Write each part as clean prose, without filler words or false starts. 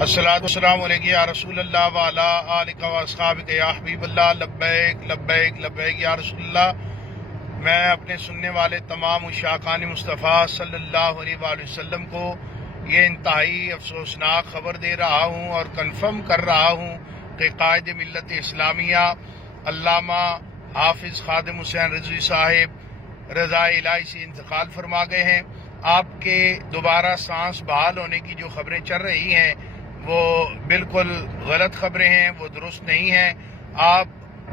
السلام علیکم یا رسول اللہ وعلا آلک و اصحابک یا حبیب اللہ، لبیک لبیک لبیک یا رسول اللہ۔ میں اپنے سننے والے تمام عشاقان مصطفیٰ صلی اللہ علیہ وآلہ وسلم کو یہ انتہائی افسوسناک خبر دے رہا ہوں اور کنفرم کر رہا ہوں کہ قائد ملت اسلامیہ علامہ حافظ خادم حسین رضوی صاحب رضا الہی سے انتقال فرما گئے ہیں۔ آپ کے دوبارہ سانس بحال ہونے کی جو خبریں چل رہی ہیں وہ بالکل غلط خبریں ہیں، وہ درست نہیں ہیں۔ آپ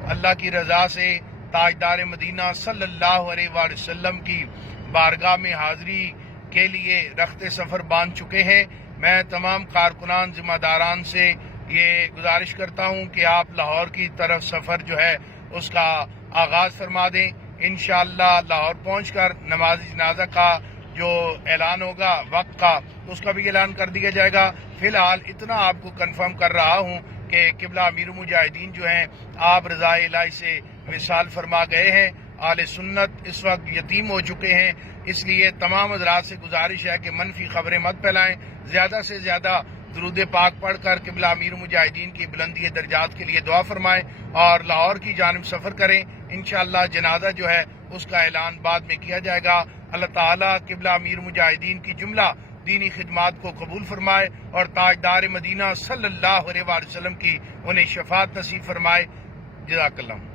اللہ کی رضا سے تاجدار مدینہ صلی اللہ علیہ وآلہ وسلم کی بارگاہ میں حاضری کے لیے رخت سفر باندھ چکے ہیں۔ میں تمام کارکنان ذمہ داران سے یہ گزارش کرتا ہوں کہ آپ لاہور کی طرف سفر جو ہے اس کا آغاز فرما دیں۔ انشاءاللہ لاہور پہنچ کر نماز جنازہ کا جو اعلان ہوگا وقت کا، اس کا بھی اعلان کر دیا جائے گا۔ فی الحال اتنا آپ کو کنفرم کر رہا ہوں کہ قبلہ امیر المجاہدین جو ہیں آپ رضا الہی سے وصال فرما گئے ہیں۔ اہل سنت اس وقت یتیم ہو چکے ہیں، اس لیے تمام حضرات سے گزارش ہے کہ منفی خبریں مت پھیلائیں، زیادہ سے زیادہ درود پاک پڑھ کر قبلہ امیر المجاہدین کی بلندی درجات کے لیے دعا فرمائیں اور لاہور کی جانب سفر کریں۔ انشاءاللہ جنازہ جو ہے اس کا اعلان بعد میں کیا جائے گا۔ اللہ تعالیٰ قبلہ امیر مجاہدین کی جملہ دینی خدمات کو قبول فرمائے اور تاجدار مدینہ صلی اللہ علیہ وسلم کی انہیں شفاعت نصیب فرمائے۔ جزاک اللہ۔